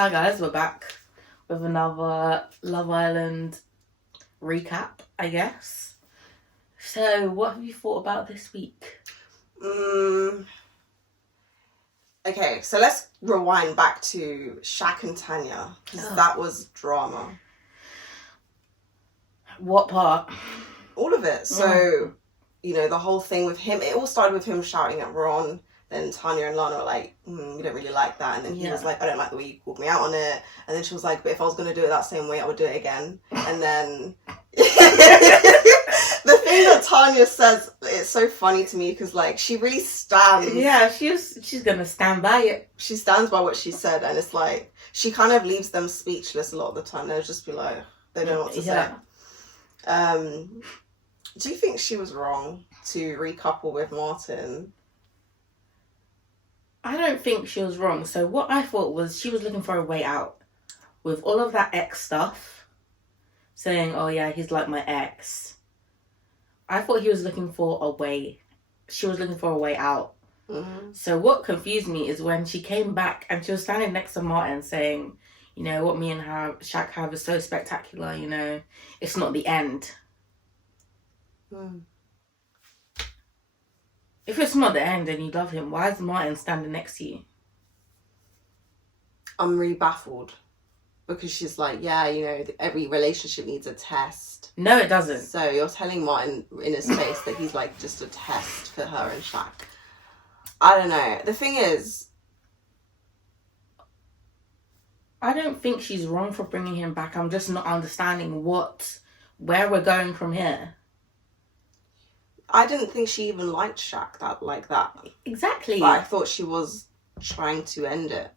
Hi guys, we're back with another Love Island recap, I guess. So, what have you thought about this week? Okay, so let's rewind back to Shaq and Tanya, because that was drama. What part? All of it. So, the whole thing with him, it all started with him shouting at Ron. Then Tanya and Lana were like, we don't really like that. And then he was like, I don't like the way you called me out on it. And then she was like, but if I was going to do it that same way, I would do it again. And then the thing that Tanya says, it's so funny to me because, like, she really stands. Yeah, she's going to stand by it. She stands by what she said. And it's like, she kind of leaves them speechless a lot of the time. They'll just be like, they don't know what to say. Do you think she was wrong to recouple with Martin? I don't think she was wrong. So what I thought was she was looking for a way out with all of that ex stuff, saying, oh yeah, he's like my ex. I thought he was looking for a way. She was looking for a way out. Mm-hmm. So what confused me is when she came back and she was standing next to Martin saying, what me and Shaq have is so spectacular, it's not the end. If it's not the end and you love him, why is Martin standing next to you? I'm really baffled. Because she's like, every relationship needs a test. No, it doesn't. So you're telling Martin in his face that he's like just a test for her and Shaq. I don't know. The thing is, I don't think she's wrong for bringing him back. I'm just not understanding where we're going from here. I didn't think she even liked Shaq like that. Exactly. But I thought she was trying to end it.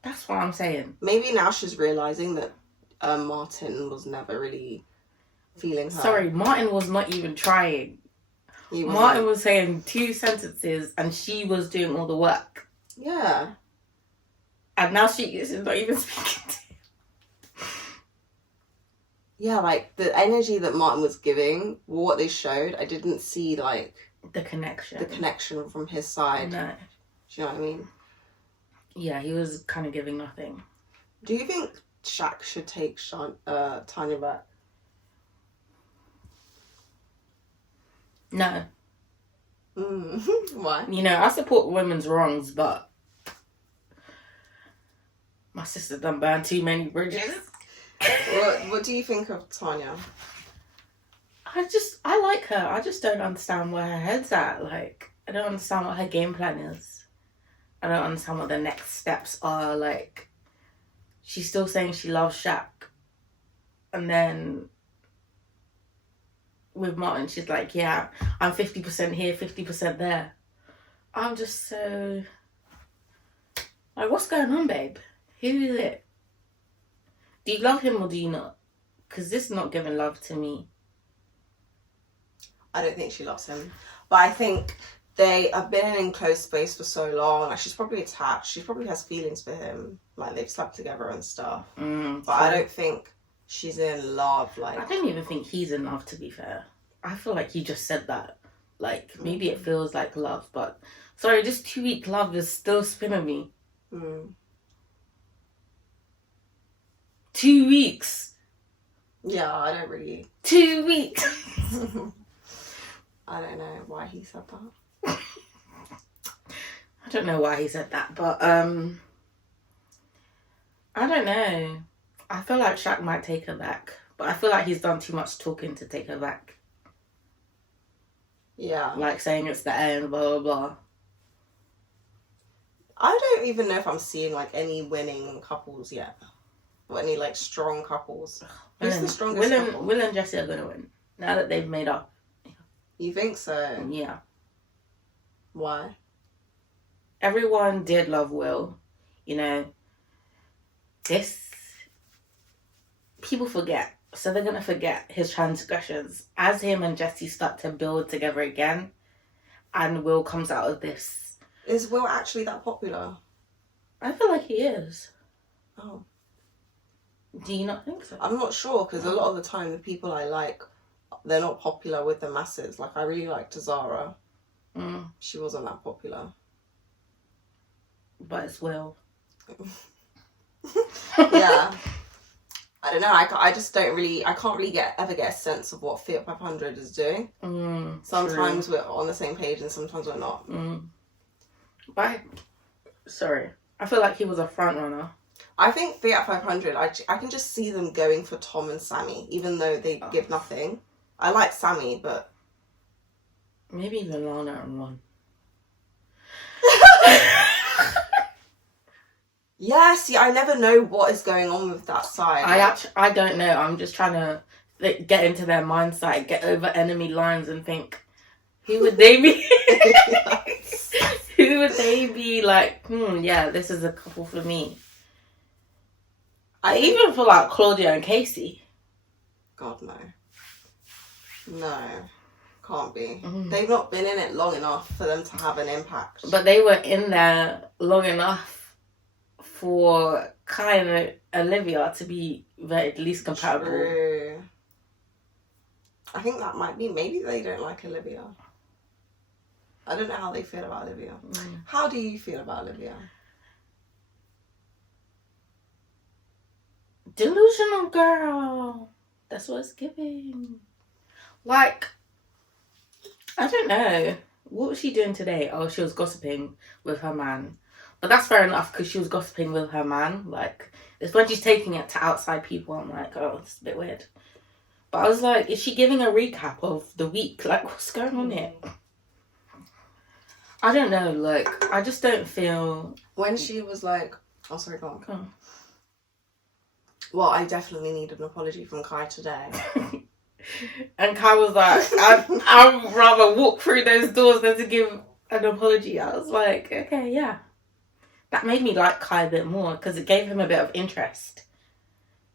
That's what I'm saying. Maybe now she's realising that Martin was never really feeling her. Sorry, Martin was not even trying. Martin was saying 2 sentences and she was doing all the work. Yeah. And now she's not even speaking to him. Yeah, like, the energy that Martin was giving, what they showed, I didn't see, like... The connection. The connection from his side. No. Do you know what I mean? Yeah, he was kind of giving nothing. Do you think Shaq should take Tanya back? No. Why? I support women's wrongs, but my sister done burned too many bridges. What do you think of Tanya? I like her. I just don't understand where her head's at. Like, I don't understand what her game plan is. I don't understand what the next steps are. Like, she's still saying she loves Shaq. And then with Martin, she's like, yeah, I'm 50% here, 50% there. I'm just so... Like, what's going on, babe? Who is it? Do you love him or do you not? Because this is not giving love to me. I don't think she loves him. But I think they have been in an enclosed space for so long. Like, she's probably attached. She probably has feelings for him. Like, they've slept together and stuff. But I don't think she's in love. Like, I don't even think he's in love, to be fair. I feel like he just said that. Like, maybe it feels like love, but... Sorry, this 2-week love is still spinning me. 2 weeks. Yeah, I don't really... 2 weeks. I don't know why he said that. I don't know why he said that, but I don't know. I feel like Shaq might take her back, but I feel like he's done too much talking to take her back. Yeah. Like saying it's the end, blah, blah, blah. I don't even know if I'm seeing, like, any winning couples yet. Or any, like, strong couples. Who's the strongest couple? Will and Jessie are going to win. Now that they've made up. You think so? Yeah. Why? Everyone did love Will. People forget. So they're going to forget his transgressions. As him and Jessie start to build together again, and Will comes out of this. Is Will actually that popular? I feel like he is. Oh. Do you not think so? I'm not sure, because a lot of the time the people I like, they're not popular with the masses. Like, I really liked Zara. She wasn't that popular. But it's Will. Yeah. I don't know. I just don't really. I can't really ever get a sense of what Fiat 500 is doing. Sometimes we're on the same page, and sometimes we're not. But sorry, I feel like he was a front runner. I think Fiat 500. I can just see them going for Tom and Sammy, even though they give nothing. I like Sammy, but maybe even Lana and Ron. Yeah, see, I never know what is going on with that side. I don't know. I'm just trying to get into their mindset, get over enemy lines, and think, who would they be? Who would they be like? Yeah, this is a couple for me. I even feel like Claudia and Casey. God no, can't be. They've not been in it long enough for them to have an impact. But they were in there long enough for Kai and Olivia to be at least compatible. True. I think that might be. Maybe they don't like Olivia. I don't know how they feel about Olivia. How do you feel about Olivia? Delusional girl. That's what it's giving. Like, I don't know. What was she doing today? Oh, she was gossiping with her man. But that's fair enough because she was gossiping with her man. Like, it's when she's taking it to outside people, I'm like, oh, it's a bit weird. But I was like, is she giving a recap of the week? Like, what's going on here? I don't know. Like, I just don't feel... When she was like... Oh, sorry, go on. Well, I definitely need an apology from Kai today. And Kai was like, I'd rather walk through those doors than to give an apology. I was like, okay, yeah. That made me like Kai a bit more because it gave him a bit of interest.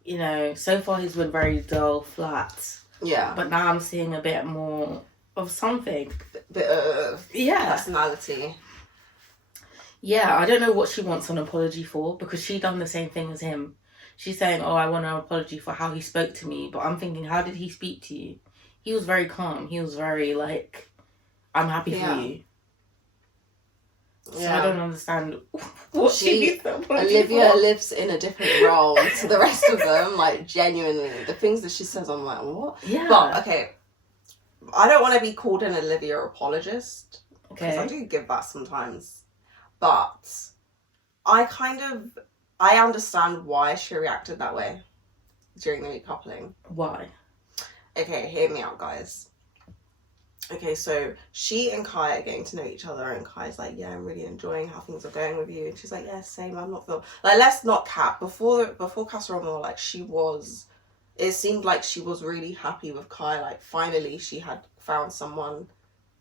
You know, so far he's been very dull, flat. Yeah. But now I'm seeing a bit more of something. Bit of personality. Yeah, I don't know what she wants an apology for because she done the same thing as him. She's saying, oh, I want an apology for how he spoke to me. But I'm thinking, how did he speak to you? He was very calm. He was very like, I'm happy for you. So I don't understand what she needs to apology Olivia for. lives in a different role to the rest of them. Like, genuinely. The things that she says, I'm like, what? Yeah. But, okay. I don't want to be called an Olivia apologist. Okay. Because I do give that sometimes. But I understand why she reacted that way during the recoupling. Why? Okay, hear me out, guys. Okay, so she and Kai are getting to know each other, and Kai's like, yeah, I'm really enjoying how things are going with you. And she's like, yeah, same, I'm not feeling... Like, let's not cap. Before Casa Amor, like, it seemed like she was really happy with Kai. Like, finally, she had found someone,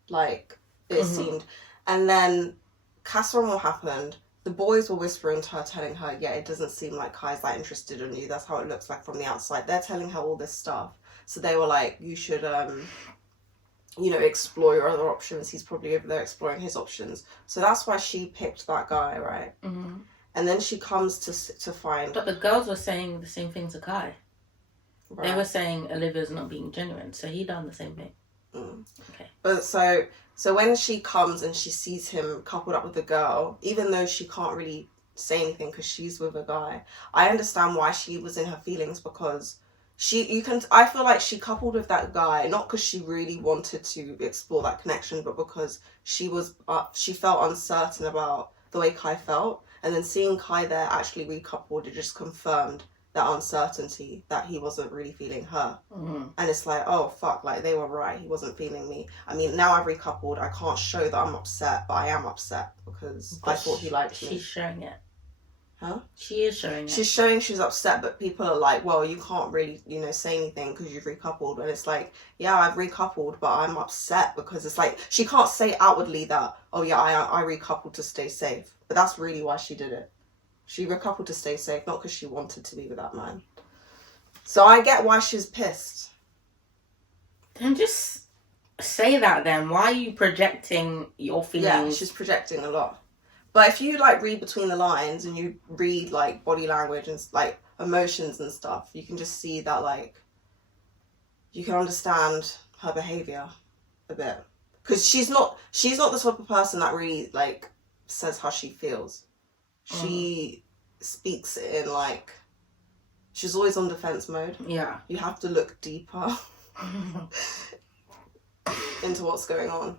like, it seemed. And then Casa Amor happened. The boys were whispering to her, telling her, yeah, it doesn't seem like Kai's that interested in you. That's how it looks like from the outside. They're telling her all this stuff. So they were like, you should, explore your other options. He's probably over there exploring his options. So that's why she picked that guy, right? Mm-hmm. And then she comes to find... But the girls were saying the same thing to Kai. Right. They were saying Olivia's not being genuine. So he done the same thing. Okay. But so when she comes and she sees him coupled up with a girl, even though she can't really say anything because she's with a guy, I understand why she was in her feelings because I feel like she coupled with that guy, not because she really wanted to explore that connection, but because she felt uncertain about the way Kai felt. And then seeing Kai there actually recoupled, it just confirmed that uncertainty that he wasn't really feeling her. And it's like, oh fuck, like they were right, he wasn't feeling me. I mean, now I've recoupled, I can't show that I'm upset, but I am upset because I thought he liked me. She's showing it. Huh? She is showing it. She's showing she's upset, but people are like, well, you can't really, say anything because you've recoupled. And it's like, yeah, I've recoupled, but I'm upset because it's like, she can't say outwardly that, oh yeah, I recoupled to stay safe. But that's really why she did it. She recoupled to stay safe, not because she wanted to be with that man. So I get why she's pissed. Then just say that then. Why are you projecting your feelings? Yeah, she's projecting a lot. But if you, read between the lines and you read, body language and, emotions and stuff, you can just see that, you can understand her behaviour a bit. Because she's not the type of person that really, says how she feels. She speaks in, she's always on defense mode. Yeah. You have to look deeper into what's going on.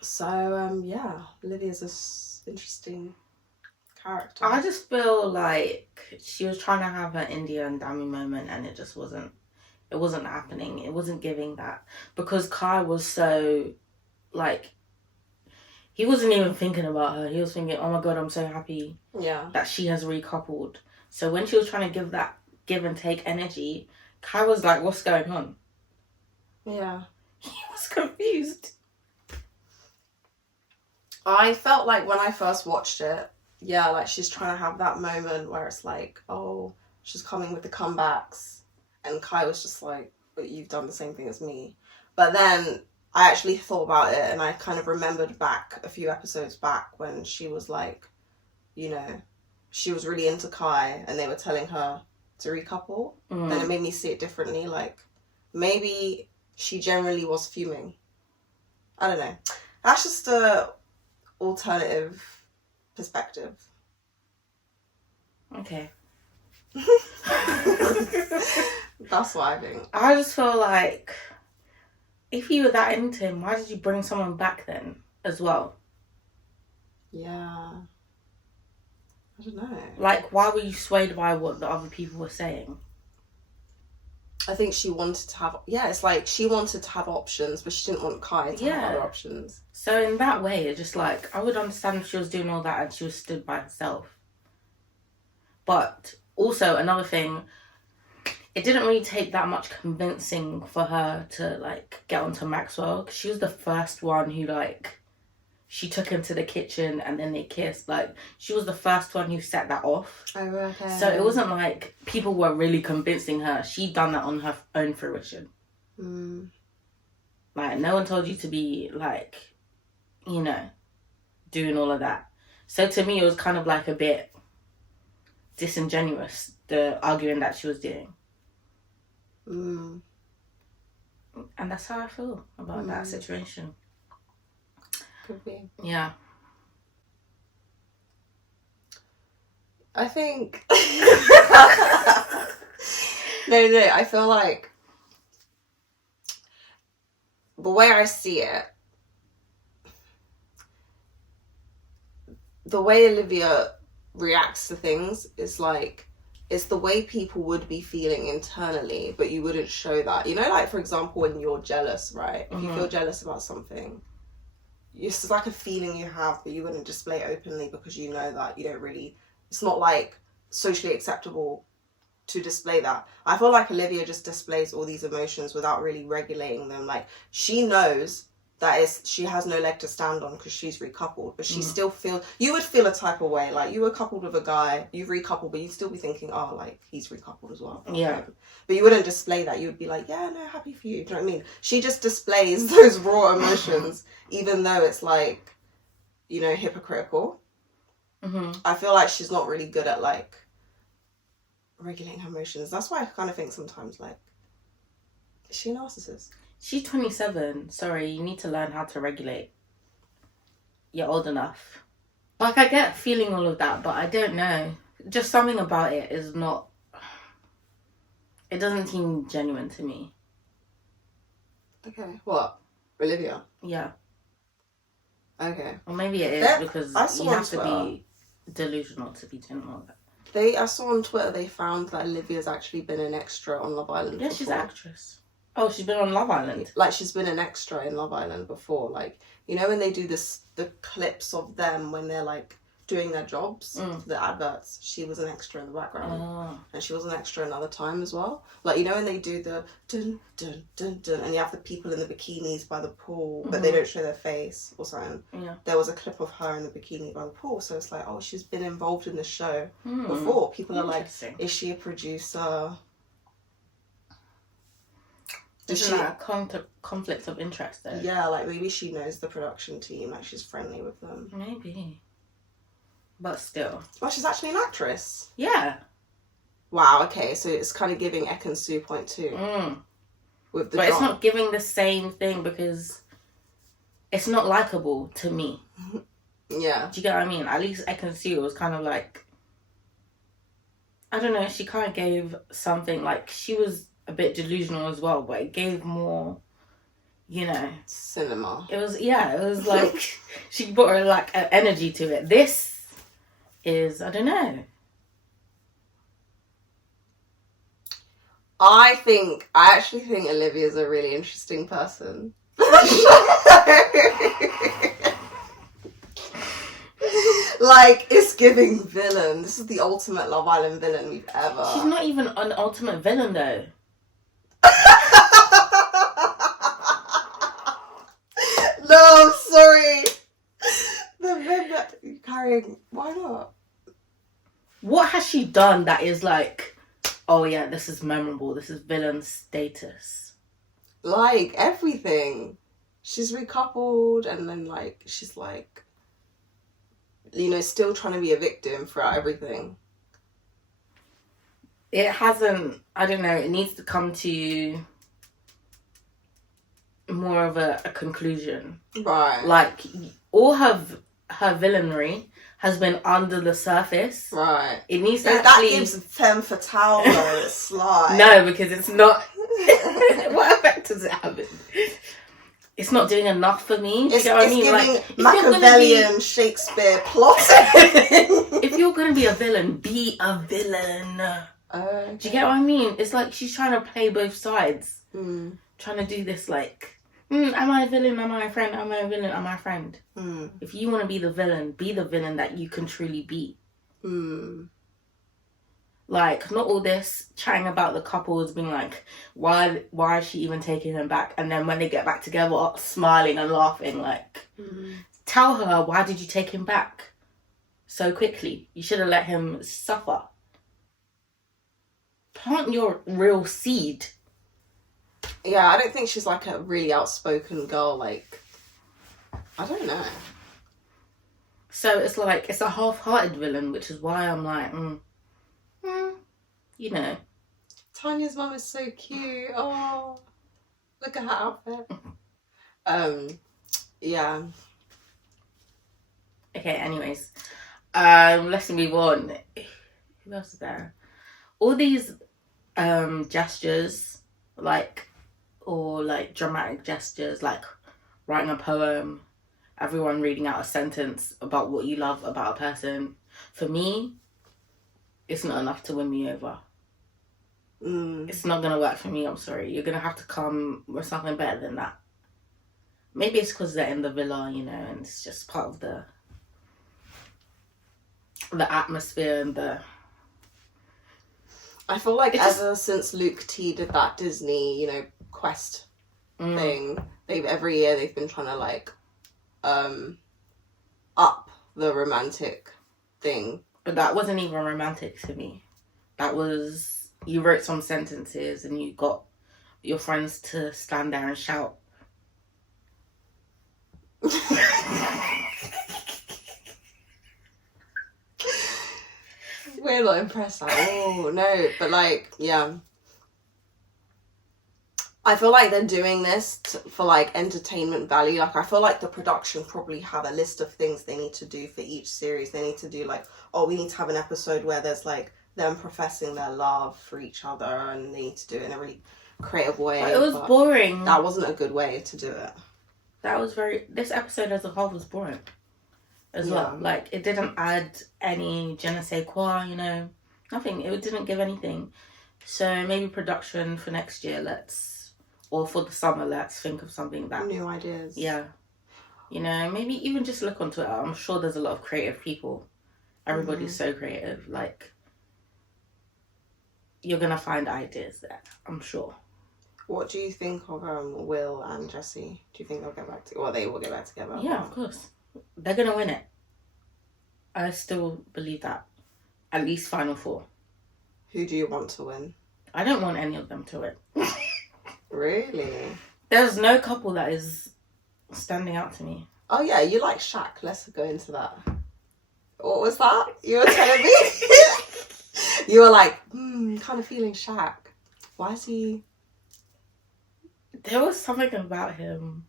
So, yeah, Olivia's this interesting character. I just feel like she was trying to have an India and Dami moment, and it just wasn't. It wasn't happening. It wasn't giving that, because Kai was so, like, he wasn't even thinking about her. He was thinking, "Oh my god, I'm so happy that she has recoupled." So when she was trying to give that give and take energy, Kai was like, "What's going on?" Yeah, he was confused. I felt like when I first watched it, yeah, like she's trying to have that moment where it's like, oh, she's coming with the comebacks, and Kai was just like, but you've done the same thing as me. But then I actually thought about it, and I kind of remembered back a few episodes back when she was like, you know, she was really into Kai and they were telling her to recouple. And it made me see it differently. Like, maybe she generally was fuming. I don't know. That's just a alternative perspective. Okay. That's what I think. I just feel like, if you were that into him, why did you bring someone back then as well? Yeah. I don't know. Like, why were you swayed by what the other people were saying? I think she wanted to have... Yeah, it's like she wanted to have options, but she didn't want Kai to have other options. So in that way, it's just like, I would understand if she was doing all that and she was stood by herself. But also, another thing, it didn't really take that much convincing for her to, like, get onto Maxwell. 'Cause she was the first one who, like, she took him to the kitchen and then they kissed. Like, she was the first one who set that off. Oh, okay. So it wasn't like people were really convincing her. She done that on her own fruition. Like, no one told you to be, like, you know, doing all of that. So to me, it was kind of like a bit disingenuous, the arguing that she was doing. And that's how I feel about that situation. Could be. Yeah. I think... No, I feel like the way I see it, the way Olivia reacts to things is like, it's the way people would be feeling internally, but you wouldn't show that. You know, like, for example, when you're jealous, right? If you feel jealous about something, it's like a feeling you have, but you wouldn't display it openly because you know that you don't really... It's not, like, socially acceptable to display that. I feel like Olivia just displays all these emotions without really regulating them. Like, she knows that she has no leg to stand on because she's recoupled, but she still feels... You would feel a type of way. Like, you were coupled with a guy, you've recoupled, but you'd still be thinking, oh, like, he's recoupled as well. Yeah. But you wouldn't display that. You would be like, yeah, no, happy for you. Do you know what I mean? She just displays those raw emotions, even though it's, like, you know, hypocritical. I feel like she's not really good at, like, regulating her emotions. That's why I kind of think sometimes, like, is she a narcissist? She's 27. Sorry, you need to learn how to regulate. You're old enough. Like, I get feeling all of that, but I don't know. Just something about it is not... It doesn't seem genuine to me. Okay. What? Olivia? Yeah. Okay. Or maybe it is because you have to be delusional to be genuine. I saw on Twitter they found that Olivia's actually been an extra on Love Island before. She's an actress. Oh, she's been on Love Island? Like, she's been an extra in Love Island before. Like, you know when they do the clips of them when they're, like, doing their jobs, the adverts, she was an extra in the background. And she was an extra another time as well. Like, you know when they do the dun, dun, dun, dun, and you have the people in the bikinis by the pool, but they don't show their face or something. Yeah. There was a clip of her in the bikini by the pool, so it's like, oh, she's been involved in the show before. People are like, is she a producer? Isn't that a conflict of interest though? Yeah, like maybe she knows the production team, like she's friendly with them. Maybe. But still. Well, she's actually an actress. Yeah. Wow, okay, so it's kind of giving Ekin-Su 2.2. With the but it's not giving the same thing because it's not likable to me. Yeah. Do you get what I mean? At least Ekin-Su was kind of like... I don't know, she kind of gave something, like, she was a bit delusional as well, but it gave more, you know. Cinema. It was, it was like, she brought her, like, an energy to it. This is, I don't know. I actually think Olivia's a really interesting person. Like, it's giving villain. This is the ultimate Love Island villain we've ever. She's not even an ultimate villain, though. No, I'm sorry. The villain that you're carrying. Why not? What has she done that is like, oh yeah, this is memorable. This is villain status. Like, everything. She's recoupled, and then, like, she's like, you know, still trying to be a victim throughout everything. It hasn't, I don't know, it needs to come to more of a conclusion. Right. Like, all her villainry has been under the surface. Right. It needs to That actually... gives femme fatale, though. It's sly. No, because it's not... What effect does it have? It's not doing enough for me. It's, you know what I mean? giving Like, Machiavellian Shakespeare plot. if you're going to be a villain, be a villain. Okay. Do you get what I mean? It's like she's trying to play both sides. Mm. Trying to do this like, am I a villain? Am I a friend? Am I a villain? Am I a friend? Mm. If you want to be the villain that you can truly be. Mm. Like, not all this chatting about the couples being like, why is she even taking him back? And then when they get back together, smiling and laughing, like, tell her, why did you take him back so quickly? You should have let him suffer. Plant your real seed. Yeah, I don't think she's like a really outspoken girl, like, I don't know. So it's like, it's a half-hearted villain, which is why I'm like, you know. Tanya's mum is so cute. Oh, look at her outfit. Yeah. Okay, anyways. Let's move on. Who else is there? All these gestures, like, or like dramatic gestures, like writing a poem, everyone reading out a sentence about what you love about a person. For me, it's not enough to win me over. It's not gonna work for me. I'm sorry. You're gonna have to come with something better than that. Maybe it's because they're in the villa, you know, and it's just part of the atmosphere and the... I feel like ever since Luke T did that Disney, you know, quest thing, every year they've been trying to like up the romantic thing. But that wasn't even romantic to me. That was, you wrote some sentences and you got your friends to stand there and shout. We're not impressed at all. No, but like, yeah. I feel like they're doing this for like entertainment value. Like, I feel like the production probably have a list of things they need to do for each series. They need to do like, oh, we need to have an episode where there's like them professing their love for each other, and they need to do it in a really creative way. But it was boring. That wasn't a good way to do it. That was this episode as a whole was boring as well. Like, it didn't add any je ne sais quoi, you know, nothing. It didn't give anything. So maybe production for next year, or for the summer, let's think of something that... New ideas. Yeah. You know, maybe even just look on Twitter. I'm sure there's a lot of creative people. Everybody's so creative. Like, you're going to find ideas there, I'm sure. What do you think of Will and Jessie? Do you think they'll get back together? Well, they will get back together. Yeah, of course. They're going to win it. I still believe that. At least Final Four. Who do you want to win? I don't want any of them to win. Really? There's no couple that is standing out to me. Oh yeah, you like Shaq. Let's go into that. What was that you were telling me? You were like, kind of feeling Shaq. Why is he... There was something about him.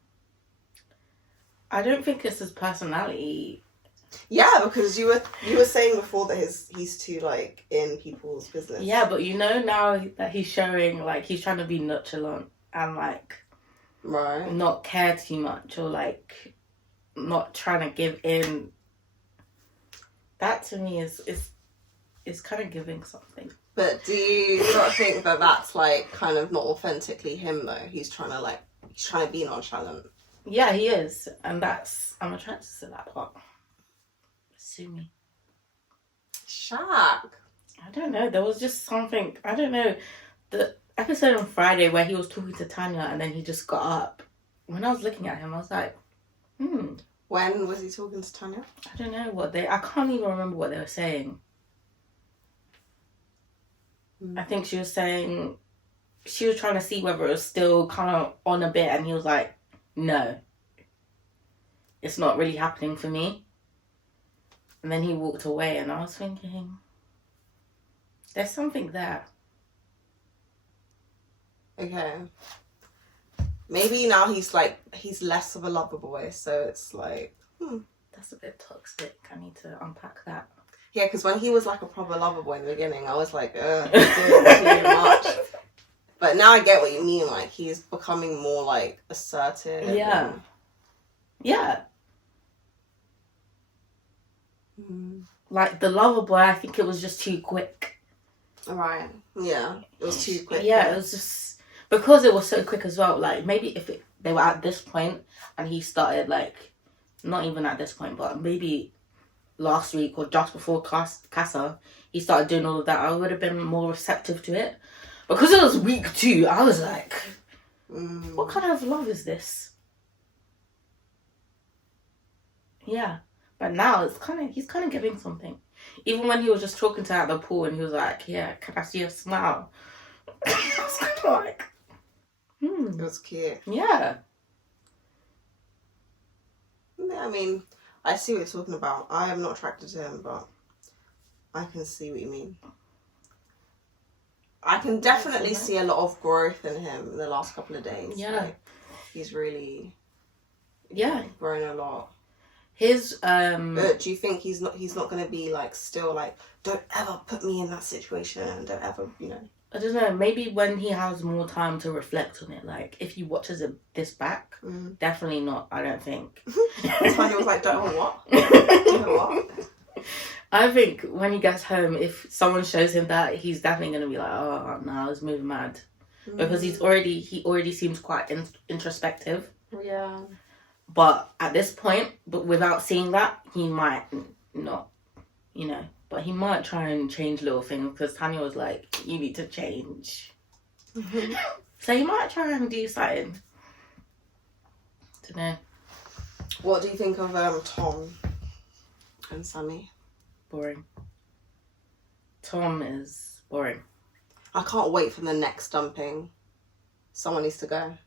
I don't think it's his personality. Yeah, because you were saying before that he's too like in people's business. Yeah, but you know now that he's showing like he's trying to be nonchalant and like right, not care too much or like not trying to give in. That to me is kind of giving something. But do you not think that that's like kind of not authentically him though? He's trying to be nonchalant. Yeah, he is, and I'm attracted to that part. Sue me. Shaq. I don't know. There was just something. I don't know. The episode on Friday where he was talking to Tanya and then he just got up. When I was looking at him, I was like, When was he talking to Tanya? I don't know I can't even remember what they were saying. I think she was saying, she was trying to see whether it was still kind of on a bit and he was like, no. It's not really happening for me. And then he walked away and I was thinking, there's something there. Okay. Maybe now he's less of a lover boy, so it's like, That's a bit toxic. I need to unpack that. Yeah, because when he was like a proper lover boy in the beginning, I was like, ugh, he's doing too much. But now I get what you mean. Like, he's becoming more like assertive. Yeah. Yeah. Like the lover boy, I think it was just too quick. Right. Yeah. It was too quick. Yeah, it was just because it was so quick as well. Like maybe if they were at this point and he started like, not even at this point, but maybe last week or just before Casa, he started doing all of that, I would have been more receptive to it. Because it was week 2, I was like, what kind of love is this? Yeah. But now he's kind of giving something. Even when he was just talking to her at the pool and he was like, yeah, can I see a smile? I was kind of like, It was cute. Yeah. I mean, I see what you're talking about. I am not attracted to him, but I can see what you mean. I can definitely see a lot of growth in him in the last couple of days. Yeah. Like, he's really grown a lot. His But do you think he's not going to be like still like, don't ever put me in that situation, don't ever, I don't know, maybe when he has more time to reflect on it, like if he watches this back, definitely not, I don't think. Tanya was like, don't know what? Don't know what? I think when he gets home, if someone shows him that, he's definitely going to be like, oh no, I was moving mad. Because he already seems quite introspective. Yeah. But at this point, but without seeing that, he might not, But he might try and change little things because Tanya was like, you need to change. So he might try and do something. Don't know. What do you think of Tom and Sammy? Boring. Tom is boring. I can't wait for the next dumping. Someone needs to go.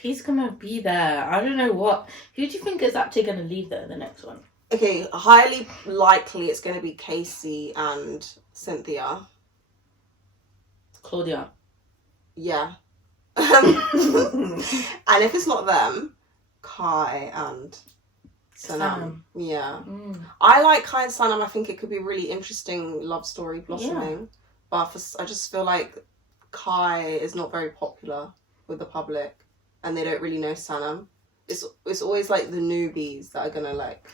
He's gonna be there. I don't know what. Who do you think is actually gonna leave there the next one? Okay, highly likely it's going to be Casey and Cynthia. Claudia. Yeah. And if it's not them, Kai and Sanam. Yeah. I like Kai and Sanam. I think it could be a really interesting love story blossoming. Yeah. But I just feel like Kai is not very popular with the public and they don't really know Sanam. It's always like the newbies that are going to like...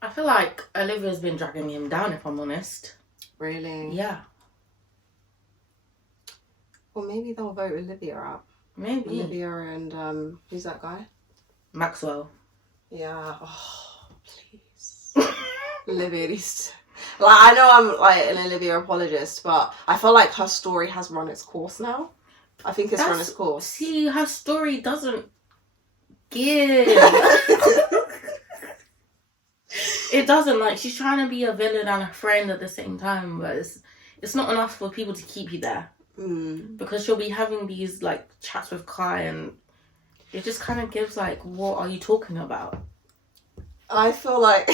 I feel like Olivia's been dragging him down, if I'm honest. Really? Yeah. Well, maybe they'll vote Olivia out. Maybe. Olivia and, who's that guy? Maxwell. Yeah. Oh, please. Olivia needs to... Like, I know I'm, like, an Olivia apologist, but I feel like her story has run its course now. I think it's run its course. See, her story doesn't give... It doesn't, like, she's trying to be a villain and a friend at the same time, but it's not enough for people to keep you there. Because she'll be having these, like, chats with Kai and it just kind of gives, like, what are you talking about? I feel like,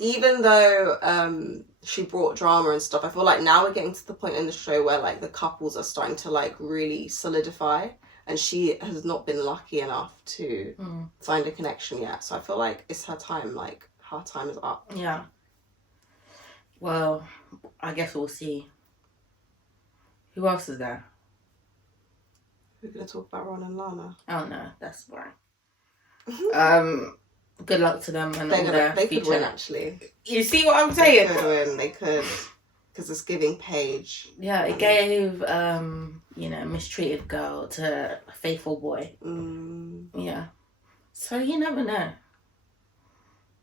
even though she brought drama and stuff, I feel like now we're getting to the point in the show where, like, the couples are starting to, like, really solidify. And she has not been lucky enough to find a connection yet. So I feel like it's her time, like, her time is up. Yeah. Well, I guess we'll see. Who else is there? We're gonna talk about Ron and Lana. Oh no, that's boring. Good luck to them and They could win, actually. You see what I'm saying? They could win. They could, because it's giving Paige. Yeah, it gave mistreated girl to a faithful boy. Yeah, so you never know.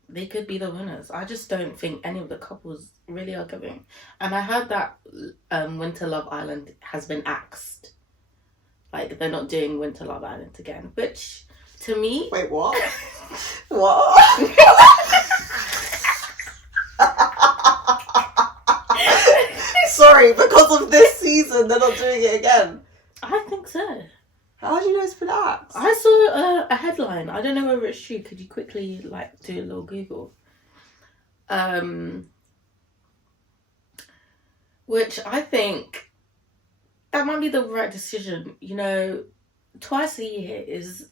They could be the winners. I just don't think any of the couples really are giving. And I heard that Winter Love Island has been axed. Like, they're not doing Winter Love Island again, which to me... Wait, what? What? Sorry, because of this season, they're not doing it again. I think so. How do you know it's been axed? I saw a headline. I don't know whether it's true. Could you quickly do a little Google? Which I think that might be the right decision. You know, twice a year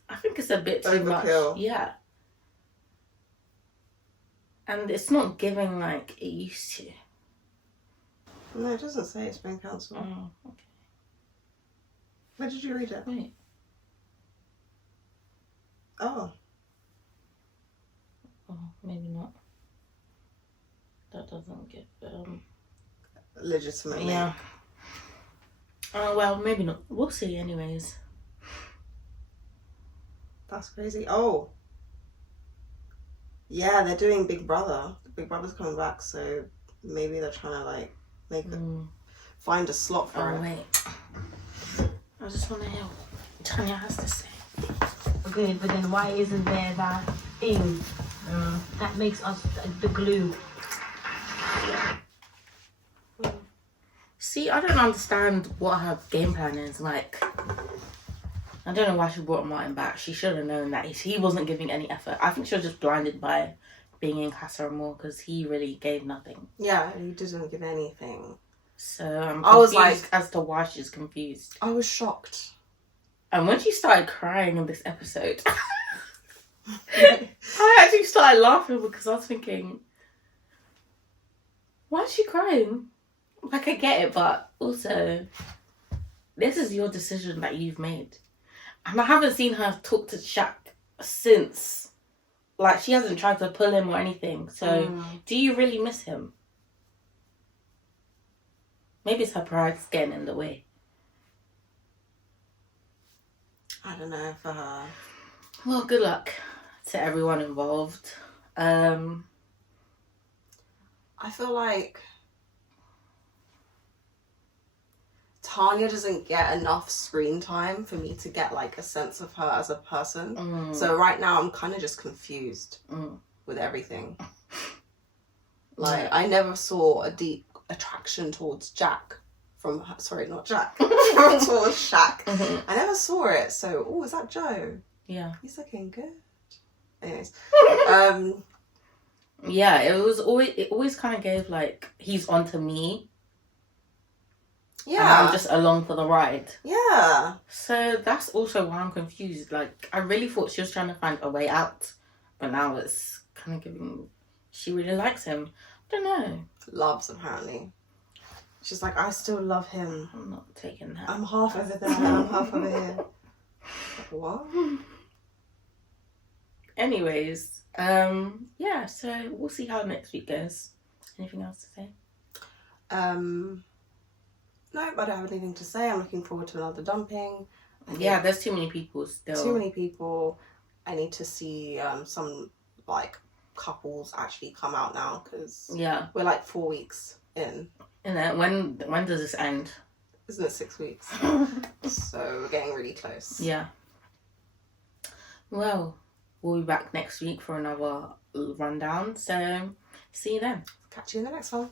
I think it's a bit too Overkill. much. Yeah. And it's not giving like it used to. No, it doesn't say it's been cancelled. Oh, okay. Where did you read it? Wait. Oh, maybe not. That doesn't give legitimately. Yeah. Oh well, maybe not. We'll see, anyways. That's crazy. Oh, yeah, they're doing Big Brother. Big Brother's coming back, so maybe they're trying to like make it, find a slot for it. Oh wait, I just want to hear what Tanya has to say. Good, but then why isn't there that thing that makes us the glue? See, I don't understand what her game plan is. Like, I don't know why she brought Martin back. She should have known that he wasn't giving any effort. I think she was just blinded by being in Casa Amor because he really gave nothing. Yeah, he didn't give anything. So I'm I was confused like, as to why she's confused. I was shocked. And when she started crying in this episode, I actually started laughing because I was thinking, why is she crying? Like, I get it, but also, this is your decision that you've made. And I haven't seen her talk to Shaq since. Like, she hasn't tried to pull him or anything. So, do you really miss him? Maybe it's her pride's getting in the way. I don't know for her. Well, good luck to everyone involved. I feel like Tanya doesn't get enough screen time for me to get like a sense of her as a person. So right now I'm kind of just confused with everything. Like, I never saw a deep attraction towards Jack from her. Sorry, not Jack. Towards Shaq. I never saw it. So, oh, is that Joe? Yeah. He's looking good. Anyways, yeah, it always kind of gave like, he's onto me. yeah, And I'm just along for the ride. yeah. So that's also why I'm confused. Like, I really thought she was trying to find a way out, but now it's kind of giving she really likes him. I don't know. Loves, apparently. She's like, I still love him. I'm not taking that. I'm half over there, I'm half over here. Like, what? Anyways, yeah, so we'll see how next week goes. Anything else to say? No, I don't have anything to say. I'm looking forward to another dumping. Yeah, there's too many people still. Too many people. I need to see some like couples actually come out now, because Yeah. we're like 4 weeks in. And then when does this end? Isn't it 6 weeks? So we're getting really close. Yeah. Well, we'll be back next week for another rundown. So, see you then. Catch you in the next one.